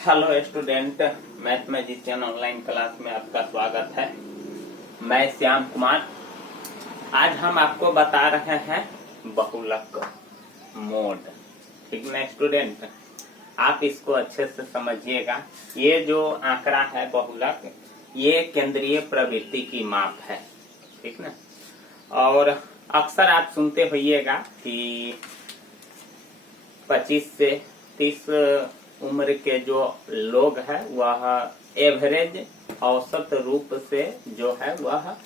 Hello student, mathematician online class में आपका स्वागत है। मैं श्याम कुमार। आज हम आपको बता रहे हैं बहुलक मोड। ठीक ना स्टूडेंट, आप इसको अच्छे से समझिएगा। ये जो आंकड़ा है बहुलक, ये केंद्रीय प्रवृत्ति की माप है। ठीक ना। और अक्सर आप सुनते होइएगा कि 25 से 30 उम्र के जो लोग हैं वह एवरेज औसत रूप से जो है वह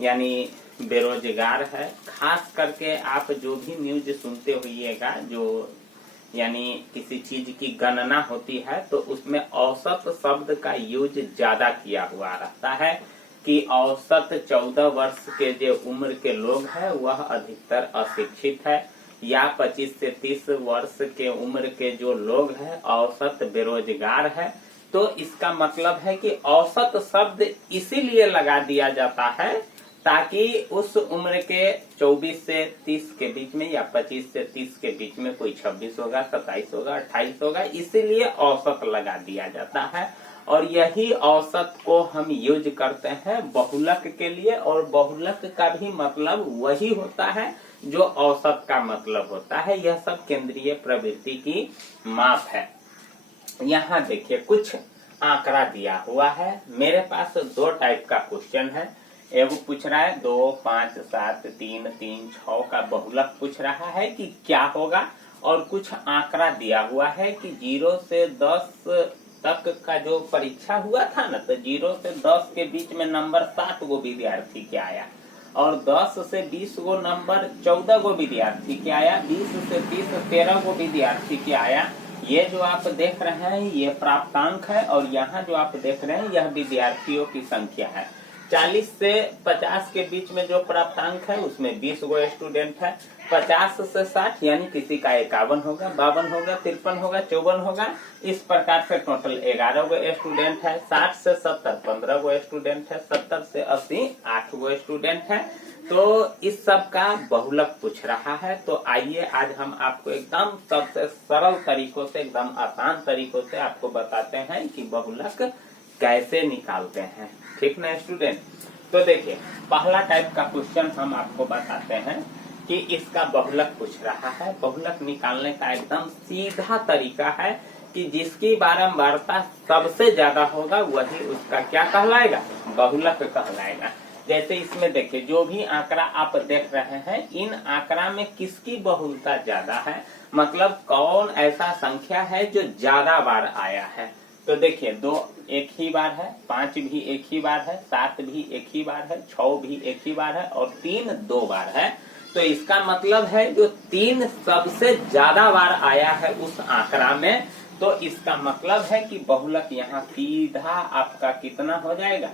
यानी बेरोजगार है। खास करके आप जो भी न्यूज सुनते होइएगा, जो यानी किसी चीज की गणना होती है तो उसमें औसत शब्द का यूज ज्यादा किया हुआ रहता है कि औसत 14 वर्ष के जो उम्र के लोग हैं वह अधिकतर अशिक्षित है, या 25 से 30 वर्ष के उम्र के जो लोग हैं औसत बेरोजगार है। तो इसका मतलब है कि औसत शब्द इसीलिए लगा दिया जाता है ताकि उस उम्र के 24 से 30 के बीच में या 25 से 30 के बीच में कोई 26 होगा, 27 होगा, 28 होगा, इसीलिए औसत लगा दिया जाता है। और यही औसत को हम यूज करते हैं बहुलक के लिए, और बहुलक का भी मतलब वही होता है जो औसत का मतलब होता है। यह सब केंद्रीय प्रवृत्ति की माप है। यहाँ देखिए कुछ आंकड़ा दिया हुआ है। मेरे पास दो टाइप का क्वेश्चन है। एगो पूछ रहा है 2, 5, 7, 3, 3, 6 का बहुलक पूछ रहा है कि क्या होगा, और कुछ आंकड़ा दिया हुआ है कि 0 से 10 तक का जो परीक्षा हुआ था ना, तो 0 से 10 के बीच में नंबर 7 गो विद्यार्थी के आया, और 10 से 20 गो नंबर 14 गो विद्यार्थी के आया, 20 से 30 13 गो विद्यार्थी के आया। ये जो आप देख रहे हैं ये प्राप्तांक है, और यहाँ जो आप देख रहे हैं यह विद्यार्थियों की संख्या है। 40 से 50 के बीच में जो प्राप्तांक है उसमें 20 गो स्टूडेंट है। 50 से 60 यानी किसी का 51 होगा, 52 होगा, 53 होगा, 54 होगा, इस प्रकार से टोटल 11 गो स्टूडेंट है। 60 से 70 15 गो स्टूडेंट है। 70 से 80 8 गो स्टूडेंट है। तो इस सब का बहुलक पूछ रहा है। तो आइए आज हम आपको एकदम सबसे सरल तरीकों से, एकदम आसान तरीकों से आपको बताते हैं कि बहुलक कैसे निकालते हैं। ठीक ना स्टूडेंट। तो देखिए पहला टाइप का क्वेश्चन हम आपको बताते हैं कि इसका बहुलक पूछ रहा है। बहुलक निकालने का एकदम सीधा तरीका है कि जिसकी बारंबारता सबसे ज्यादा होगा वही उसका क्या कहलाएगा, बहुलक कहलाएगा। जैसे इसमें देखिए जो भी आंकड़ा आप देख रहे हैं, इन आंकड़ा में किसकी बहुलता ज्यादा है, मतलब कौन ऐसा संख्या है जो ज्यादा बार आया है। तो देखिए 2 एक ही बार है, 5 भी एक ही बार है, 7 भी एक ही बार है, 6 भी एक ही बार है, और 3 2 बार है। तो इसका मतलब है जो 3 सबसे ज्यादा बार आया है उस आंकड़ा में, तो इसका मतलब है कि बहुलक यहाँ सीधा आपका कितना हो जाएगा,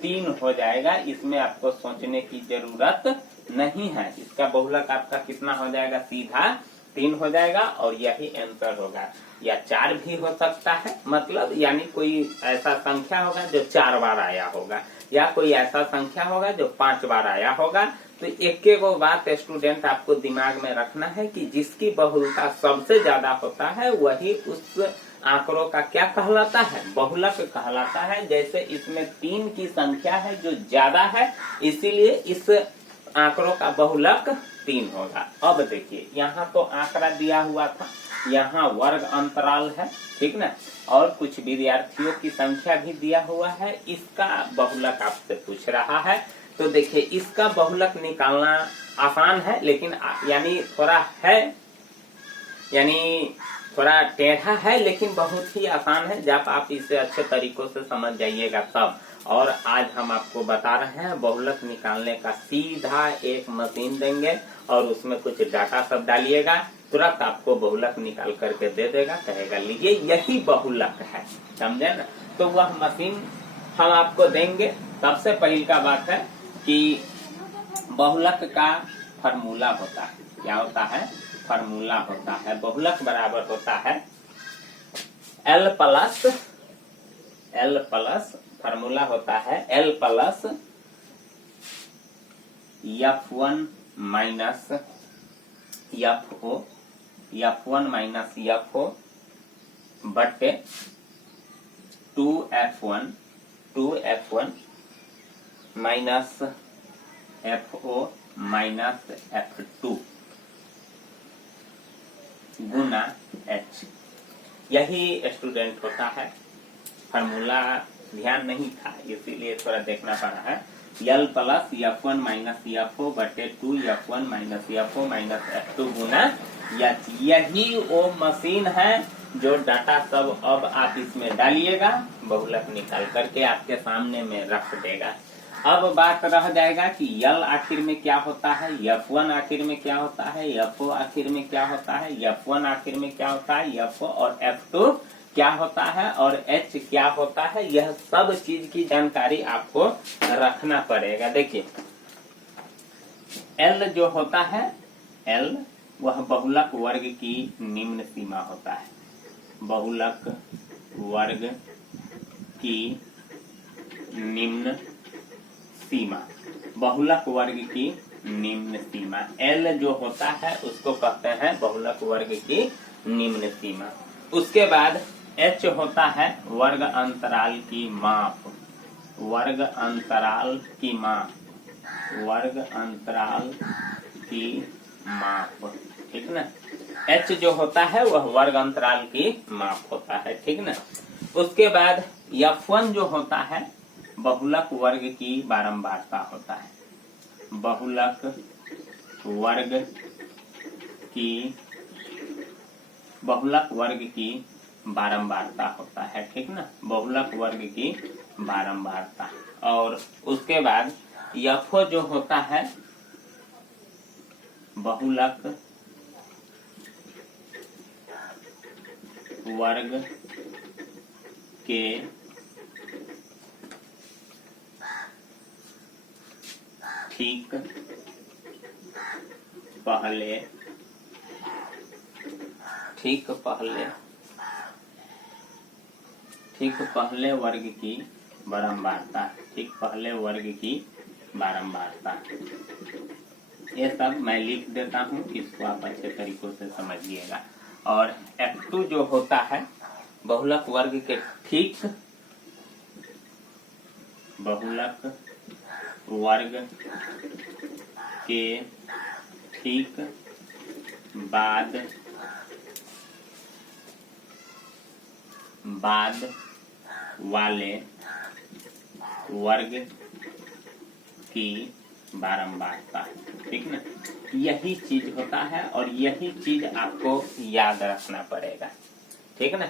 3 हो जाएगा। इसमें आपको सोचने की जरूरत नहीं है। इसका बहुलक आपका कितना हो जाएगा, सीधा 3 हो जाएगा, और यही आंसर होगा। या 4 भी हो सकता है, मतलब यानी कोई ऐसा संख्या होगा जो 4 बार आया होगा, या कोई ऐसा संख्या होगा जो 5 बार आया होगा। तो एक वो बात स्टूडेंट आपको दिमाग में रखना है कि जिसकी बहुलता सबसे ज्यादा होता है वही उस आंकड़ों का क्या कहलाता है, बहुलक कहलाता है। जैसे इसमें 3 की संख्या है जो ज्यादा है, इसीलिए इस आंकड़ों का बहुलक 3 होगा। अब देखिए यहाँ तो आंकड़ा दिया हुआ था, यहाँ वर्ग अंतराल है, ठीक ना, और कुछ विद्यार्थियों की संख्या भी दिया हुआ है। इसका बहुलक आपसे पूछ रहा है। तो देखिए इसका बहुलक निकालना आसान है, लेकिन यानी थोड़ा है, यानी थोड़ा टेढ़ा है, लेकिन बहुत ही आसान है जब आप इसे अच्छे तरीकों से समझ जाइएगा तब। और आज हम आपको बता रहे हैं बहुलक निकालने का सीधा एक मशीन देंगे, और उसमें कुछ डाटा सब डालिएगा, तुरंत आपको बहुलक निकाल करके दे देगा, कहेगा लीजिए यही बहुलक है। समझे ना। तो वह मशीन हम आपको देंगे। सबसे पहली का बात है कि बहुलक का फॉर्मूला होता है। क्या होता है, फॉर्मूला होता है। बहुलक बराबर होता है L प्लस फॉर्मूला होता है L plus F1 minus F1 minus F बटे 2f1 minus FO minus F2 गुना H। यही स्टूडेंट होता है। फार्मूला ध्यान नहीं था इसीलिए थोड़ा देखना पड़ा है। L plus F1 minus FO बटे 2F1 minus FO minus F2 गुना H। यही वो मशीन है जो डाटा सब अब आप इसमें डालिएगा, बहुलक निकाल करके आपके सामने में रख देगा। अब बात रह जाएगा कि L आखिर में क्या होता है, F1 आखिर में क्या होता है, FO आखिर में क्या होता है, F1 आखिर में क्या होता है, FO और F2 क्या होता है और H क्या होता है। यह सब चीज की जानकारी आपको रखना पड़ेगा। देखिए L जो होता है, L वह बहुलक वर्ग की निम्न सीमा होता है। बहुलक वर्ग की निम्न सीमा, बहुलक वर्ग की निम्न सीमा L जो होता है उसको कहते हैं बहुलक वर्ग की निम्न सीमा। उसके बाद H होता है वर्ग अंतराल की माप, वर्ग अंतराल की माप, वर्ग अंतराल की माप, ठीक ना। H जो होता है वह वर्ग अंतराल की माप होता है, ठीक ना। उसके बाद F1 जो होता है बहुलक वर्ग की बारंबारता होता है, बहुलक वर्ग की, बहुलक वर्ग की बारंबारता होता है, ठीक ना, बहुलक वर्ग की बारंबारता। और उसके बाद FO जो होता है बहुलक वर्ग के ठीक पहले, ठीक पहले वर्ग की बारंबारता, ठीक पहले वर्ग की बारंबारता। ये सब मैं लिख देता हूँ, इसको आप अच्छे तरीकों से समझिएगा। और F2 जो होता है बहुलक वर्ग के ठीक, बहुलक वर्ग के ठीक बाद वाले वर्ग की बारंबारता, ठीक ना। यही चीज होता है और यही चीज आपको याद रखना पड़ेगा, ठीक ना।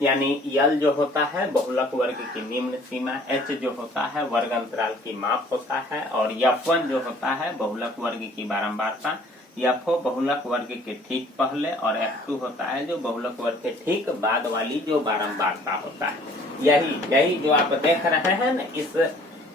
यानी L जो होता है बहुलक वर्ग की निम्न सीमा, H जो होता है वर्ग अंतराल की माप होता है, और F1 जो होता है बहुलक वर्ग की बारंबारता, FO बहुलक वर्ग के ठीक पहले, और F2 होता है जो बहुलक वर्ग के ठीक बाद वाली जो बारंबारता होता है। यही जो आप देख रहे हैं ना, इस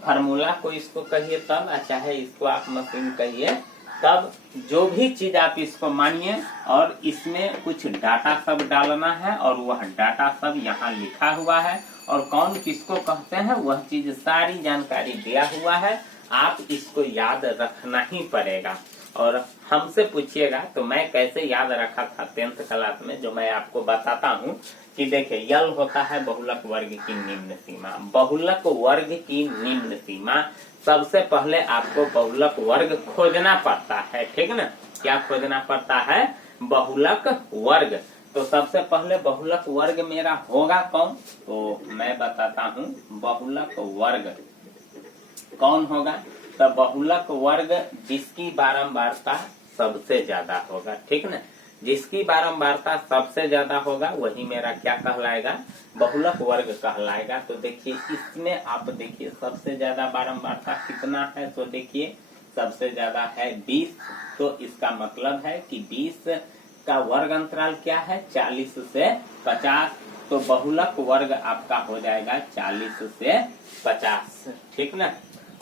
फार्मूला को इसको कहिए तब, चाहे इसको आप मशीन कहिए तब, जो भी चीज आप इसको मानिए और इसमें कुछ डाटा सब डालना है और वह डाटा सब यहाँ लिखा हुआ है और कौन किसको कहते हैं वह चीज सारी जानकारी दिया हुआ है। आप इसको याद रखना ही पड़ेगा। और हमसे पूछिएगा तो मैं कैसे याद रखा था 10th क्लास में, जो मैं आपको बताता हूँ कि देखिए L होता है बहुलक वर्ग की निम्न सीमा। बहुलक वर्ग की निम्न सीमा, सबसे पहले आपको बहुलक वर्ग खोजना पड़ता है, ठीक ना। क्या खोजना पड़ता है? बहुलक वर्ग। तो सबसे पहले बहुलक वर्ग मेरा होगा कौन, तो मैं बताता हूँ। बहुलक वर्ग कौन होगा? तो बहुलक वर्ग जिसकी बारंबारता सबसे ज्यादा होगा, ठीक ना। जिसकी बारंबारता सबसे ज्यादा होगा वही मेरा क्या कहलाएगा? बहुलक वर्ग कहलाएगा। तो देखिए इसमें आप देखिए सबसे ज्यादा बारंबारता कितना है, तो देखिए सबसे ज्यादा है 20। तो इसका मतलब है कि 20 का वर्ग अंतराल क्या है? 40 से 50। तो बहुलक वर्ग आपका हो जाएगा 40 से 50, ठीक ना।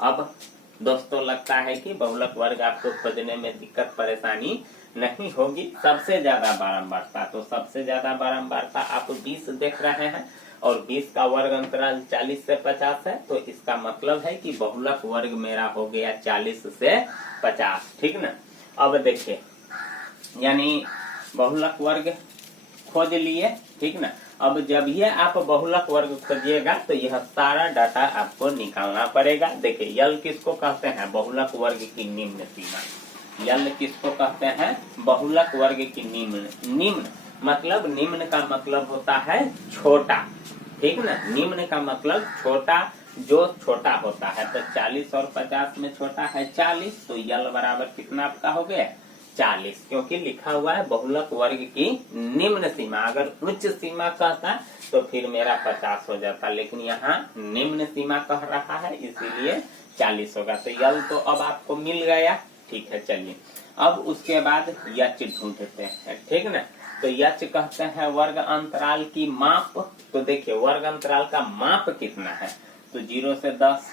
अब दोस्तों लगता है कि बहुलक वर्ग आपको खोजने में दिक्कत परेशानी नहीं होगी। सबसे ज्यादा बारंबारता, तो सबसे ज्यादा बारंबारता आप 20 देख रहे हैं और 20 का वर्ग अंतराल 40 से 50 है। तो इसका मतलब है कि बहुलक वर्ग मेरा हो गया 40 से 50, ठीक ना। अब देखिए यानी बहुलक वर्ग खोज लिए, ठीक ना। अब जब ये आप बहुलक वर्ग खोजिएगा तो यह सारा डाटा आपको निकालना पड़ेगा। देखिए यल किसको कहते हैं, बहुलक वर्ग की निम्न सीमा। यल किसको कहते हैं, बहुलक वर्ग की निम्न। निम्न मतलब, निम्न का मतलब होता है छोटा, ठीक ना। निम्न का मतलब छोटा, जो छोटा होता है। तो 40 और 50 में छोटा है 40, तो यल बराबर कितना आपका हो गया 40, क्योंकि लिखा हुआ है बहुलक वर्ग की निम्न सीमा। अगर उच्च सीमा कहता तो फिर मेरा 50 हो जाता, लेकिन यहाँ निम्न सीमा कह रहा है इसीलिए 40 होगा। तो यल तो अब आपको मिल गया, ठीक है। चलिए अब उसके बाद यच ढूंढते हैं, ठीक ना। तो यच कहते हैं वर्ग अंतराल की माप। तो देखिए वर्ग अंतराल का माप कितना है, तो 0 से 10,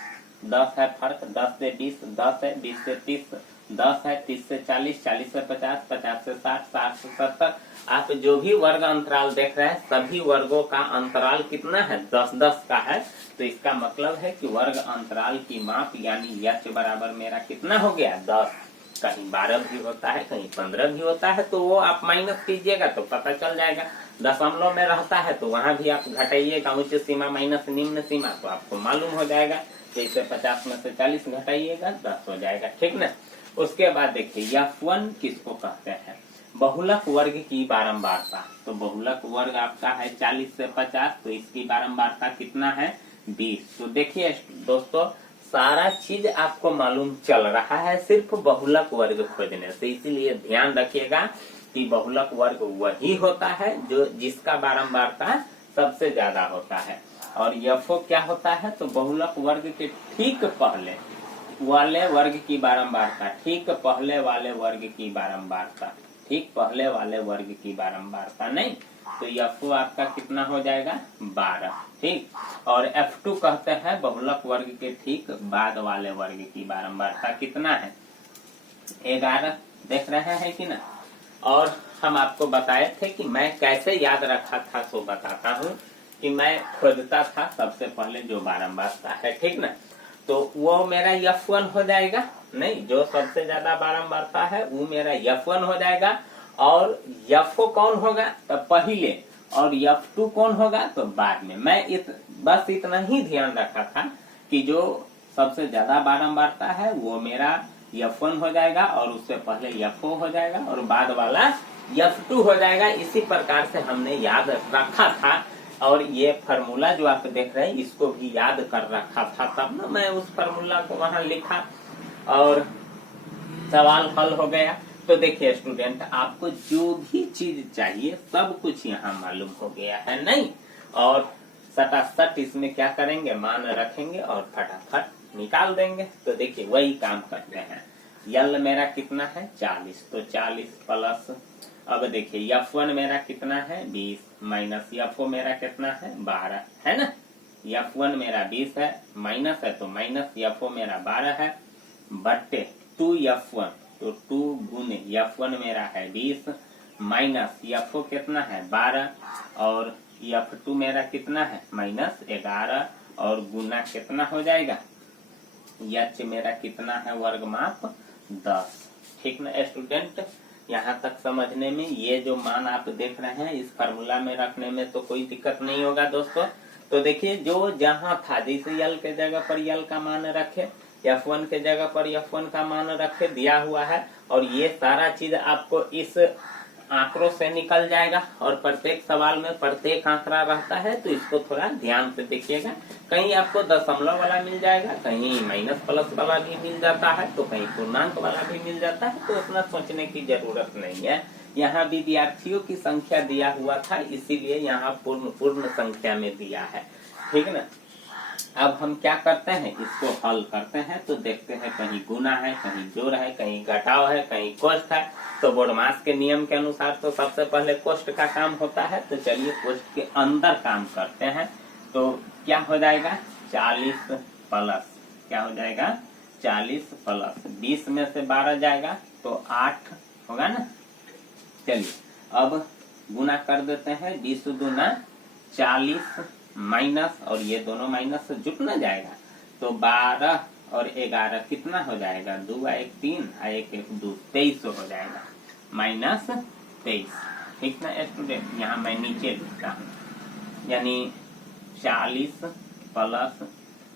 10 है फर्क, 10 से 20, 10 है, 20 से 30, 10 है, 30 से 40, 40 से 50, 50 से 60, 60 से 70। आप जो भी वर्ग अंतराल देख रहे हैं सभी वर्गों का अंतराल कितना है, 10 10 का है। तो इसका मतलब है कि वर्ग अंतराल की माप यानी यच बराबर मेरा कितना हो गया 10। कहीं 12 भी होता है, कहीं 15 भी होता है, तो वो आप माइनस कीजिएगा तो पता चल जाएगा। दशमलव में रहता है तो वहां भी आप घटाइएगा उच्च सीमा माइनस निम्न सीमा, तो आपको मालूम हो जाएगा। जैसे 50 में से 40 घटाइएगा 10 हो जाएगा, ठीक ना। उसके बाद देखिए F1 किसको कहते हैं, बहुलक वर्ग की बारंबारता। तो बहुलक वर्ग आपका है 40 से 50, तो इसकी बारंबारता कितना है 20। तो देखिए दोस्तों सारा चीज आपको मालूम चल रहा है सिर्फ बहुलक वर्ग खोजने से, इसीलिए ध्यान रखिएगा कि बहुलक वर्ग वही होता है जो जिसका बारंबारता सबसे ज्यादा होता है। और यफो क्या होता है, तो बहुलक वर्ग के ठीक पहले वाले वर्ग की बारंबारता, ठीक पहले वाले वर्ग की बारंबारता, ठीक पहले वाले वर्ग की बारंबारता नहीं, तो F2 आपका कितना हो जाएगा 12, ठीक। और F2 कहते हैं बहुलक वर्ग के ठीक बाद वाले वर्ग की बारंबारता कितना है 11, देख रहे हैं कि ना। और हम आपको बताए थे कि मैं कैसे याद रखा था, सो बताता हूँ कि मैं खोजता था सबसे पहले जो बारंबारता है, ठीक ना। तो वो मेरा F1 हो जाएगा, नहीं जो सबसे ज्यादा बारंबारता है वो मेरा F1 हो जाएगा। और F कौन होगा तो पहले, और F2 कौन होगा तो बाद में। मैं बस इतना ही ध्यान रखा था कि जो सबसे ज्यादा बारंबारता है वो मेरा F1 हो जाएगा, और उससे पहले F हो जाएगा, और बाद वाला F2 हो जाएगा। इसी प्रकार से हमने याद रखा था। और ये फार्मूला जो आप देख रहे हैं इसको भी याद कर रखा था, तब ना मैं उस फार्मूला को वहां लिखा और सवाल हल हो गया। तो देखिए स्टूडेंट आपको जो भी चीज चाहिए सब कुछ यहाँ मालूम हो गया है, नहीं। और सटासट इसमें क्या करेंगे, मान रखेंगे और फटाफट निकाल देंगे। तो देखिए वही काम करते हैं। यल मेरा कितना है 40, तो 40 प्लस, अब देखिए F1 मेरा कितना है 20, माइनस F मेरा कितना है 12, है ना। F1 मेरा 20 है, माइनस है तो माइनस F मेरा 12 है, बट्टे 2F1, तो 2 गुने F1 मेरा है 20, माइनस F कितना है 12, और F2 मेरा कितना है माइनस 11, और गुना कितना हो जाएगा यच मेरा कितना है वर्गमाप 10, ठीक ना स्टूडेंट। यहाँ तक समझने में ये जो मान आप देख रहे हैं इस फार्मूला में रखने में तो कोई दिक्कत नहीं होगा दोस्तों। तो देखिए जो जहाँ था, जैसे यल के जगह पर यल का मान रखे, F1 के जगह पर F1 का मान रखे, दिया हुआ है। और ये सारा चीज आपको इस आंकड़ों से निकल जाएगा। और प्रत्येक सवाल में प्रत्येक आंकड़ा रहता है, तो इसको थोड़ा ध्यान से देखिएगा। कहीं आपको दशमलव वाला मिल जाएगा, कहीं माइनस प्लस वाला भी मिल जाता है, तो कहीं पूर्णांक वाला भी मिल जाता है, तो उतना सोचने की जरूरत नहीं है। यहाँ विद्यार्थियों की संख्या दिया हुआ था, इसीलिए यहाँ पूर्ण संख्या में दिया है, ठीक ना। अब हम क्या करते हैं, इसको हल करते हैं। तो देखते हैं कहीं गुना है, कहीं जोड़ है, कहीं घटाव है, कहीं कोष्ठ है। तो बोडमास के नियम के अनुसार तो सबसे पहले कोष्ठ का काम होता है। तो चलिए कोष्ठ के अंदर काम करते हैं। तो क्या हो जाएगा 40 प्लस, क्या हो जाएगा 40 प्लस 20 में से 12 जाएगा तो 8 होगा ना। चलिए अब गुना कर देते हैं, 20 दूना 40 माइनस, और ये दोनों माइनस से जुट ना जाएगा, तो 12 और 11 कितना हो जाएगा 2 1 3 1 1 2 23 हो जाएगा, माइनस 23। ठीक ना स्टूडेंट। यहाँ मैं नीचे लिखता हूँ, यानी 40 प्लस,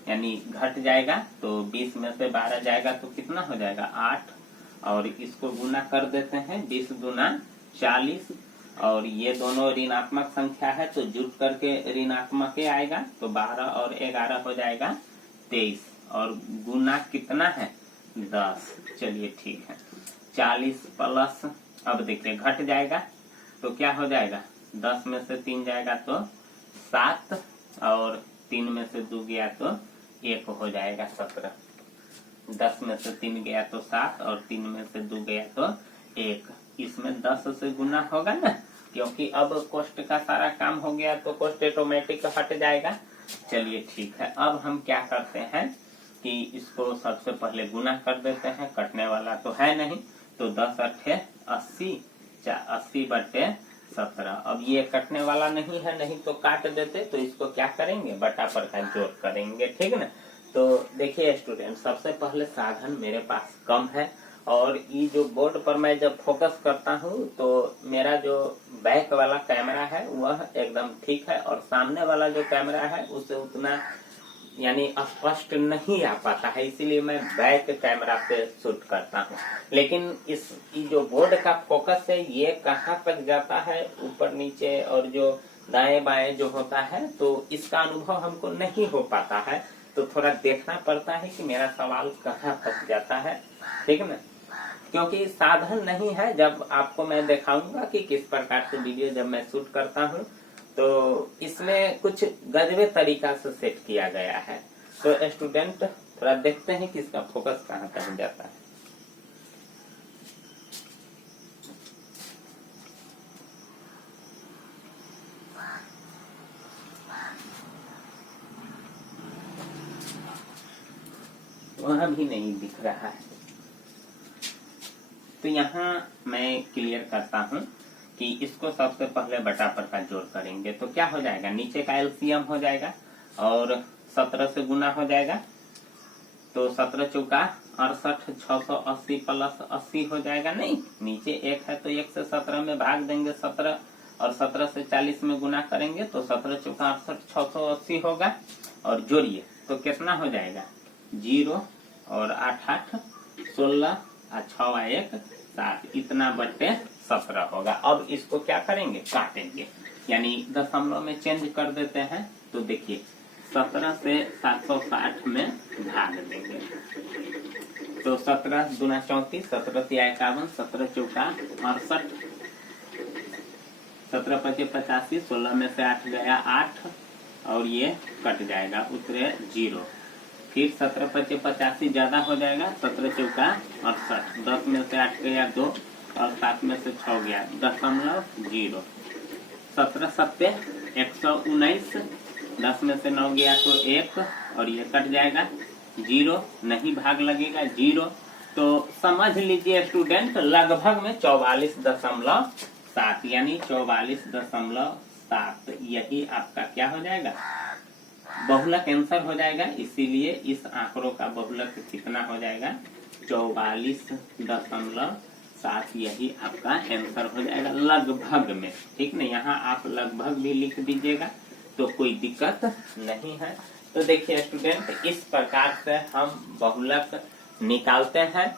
यानी घट जाएगा तो 20 में से 12 जाएगा तो कितना हो जाएगा 8, और इसको गुना कर देते हैं 20 गुना 40, और ये दोनों ऋणात्मक संख्या है तो जुट करके ऋणात्मक ही आएगा, तो 12 और 11 हो जाएगा 23, और गुना कितना है 10। चलिए ठीक है, 40 प्लस, अब देखिए घट जाएगा तो क्या हो जाएगा, 10 में से 3 जाएगा तो 7, और 3 में से 2 गया तो 1 हो जाएगा 17। 10 में से 3 गया तो 7, और 3 में से 2 गया तो 1। इसमें 10 से गुना होगा ना, क्योंकि अब कोष्ट का सारा काम हो गया तो कोष्ट ऑटोमेटिक हट जाएगा। चलिए ठीक है, अब हम क्या करते हैं कि इसको सबसे पहले गुना कर देते हैं, कटने वाला तो है नहीं, तो 10 अट्ठे 80, 80/17। अब ये कटने वाला नहीं है, नहीं तो काट देते, तो इसको क्या करेंगे, बटा पर का जोड़ करेंगे, ठीक ना। तो देखिए स्टूडेंट, सबसे पहले साधन मेरे पास कम है, और ये जो बोर्ड पर मैं जब फोकस करता हूँ तो मेरा जो बैक वाला कैमरा है वह एकदम ठीक है, और सामने वाला जो कैमरा है उसे उतना यानी स्पष्ट नहीं आ पाता है, इसीलिए मैं बैक कैमरा से शूट करता हूँ। लेकिन इस जो बोर्ड का फोकस है ये कहाँ तक जाता है, ऊपर नीचे और जो दाएं बाएं जो होता है, तो इसका अनुभव हमको नहीं हो पाता है, तो थोड़ा देखना पड़ता है कि मेरा सवाल कहाँ तक जाता है, ठीक है ना। क्योंकि साधन नहीं है, जब आपको मैं दिखाऊंगा कि किस प्रकार से वीडियो जब मैं शूट करता हूँ, तो इसमें कुछ गजबे तरीका से सेट किया गया है। तो स्टूडेंट थोड़ा देखते हैं कि इसका फोकस कहाँ तक जाता है। वहां भी नहीं दिख रहा है, तो यहाँ मैं क्लियर करता हूँ कि इसको सबसे पहले बटा पर का जोड़ करेंगे, तो क्या हो जाएगा, नीचे का एलसीएम हो जाएगा और 17 से गुना हो जाएगा, तो 17 चौका 68, 680 प्लस 80 हो जाएगा। नहीं, नीचे 1 है तो 1 से 17 में भाग देंगे 17, और 17 से 40 में गुना करेंगे तो 17 चौका 68, 680 होगा, और जोड़िए तो कितना हो जाएगा 0 और 8 8 16 और 6 1 7, इतना बटे 17 होगा। अब इसको क्या करेंगे, काटेंगे, यानी दशमलव में चेंज कर देते हैं, तो देखिए 17 से 760 में भाग देंगे, तो 17 दूना 34, 17 से 51, 17 चौका 68, 17 पचे 85, 16 में से 8 गया 8, और ये कट जाएगा, उतरे 0। फिर 17 पचे 85 ज्यादा हो जाएगा, 17 चौका 68, 10 में से 8 गया 2, और 7 में से 6 गया 0.0, 17 सत्ते 119, 10 में से 9 गया तो 1, और ये कट जाएगा 0, नहीं भाग लगेगा 0, तो समझ लीजिए स्टूडेंट लगभग में 44.7, यानी 44.7, यही आपका क्या हो जाएगा, बहुलक आंसर हो जाएगा। इसीलिए इस आंकड़ों का बहुलक कितना हो जाएगा 44.7, यही आपका आंसर हो जाएगा लगभग में, ठीक ना। यहाँ आप लगभग भी लिख दीजिएगा तो कोई दिक्कत नहीं है। तो देखिए स्टूडेंट, इस प्रकार से हम बहुलक निकालते हैं।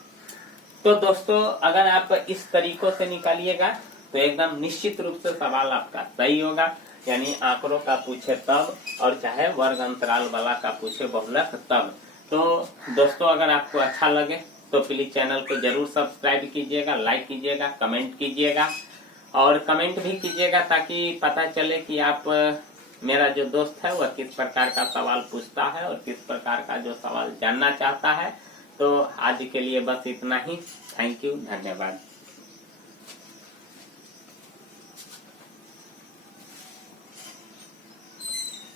तो दोस्तों अगर आप इस तरीकों से निकालिएगा तो एकदम निश्चित रूप से सवाल आपका सही होगा, यानी आंकड़ों का पूछे तब, और चाहे वर्ग अंतराल वाला का पूछे बहुलक तब। तो दोस्तों अगर आपको अच्छा लगे तो प्लीज चैनल को जरूर सब्सक्राइब कीजिएगा, लाइक कीजिएगा, कमेंट कीजिएगा, और कमेंट भी कीजिएगा ताकि पता चले कि आप मेरा जो दोस्त है वह किस प्रकार का सवाल पूछता है और किस प्रकार का जो सवाल जानना चाहता है। तो आज के लिए बस इतना ही। थैंक यू, धन्यवाद।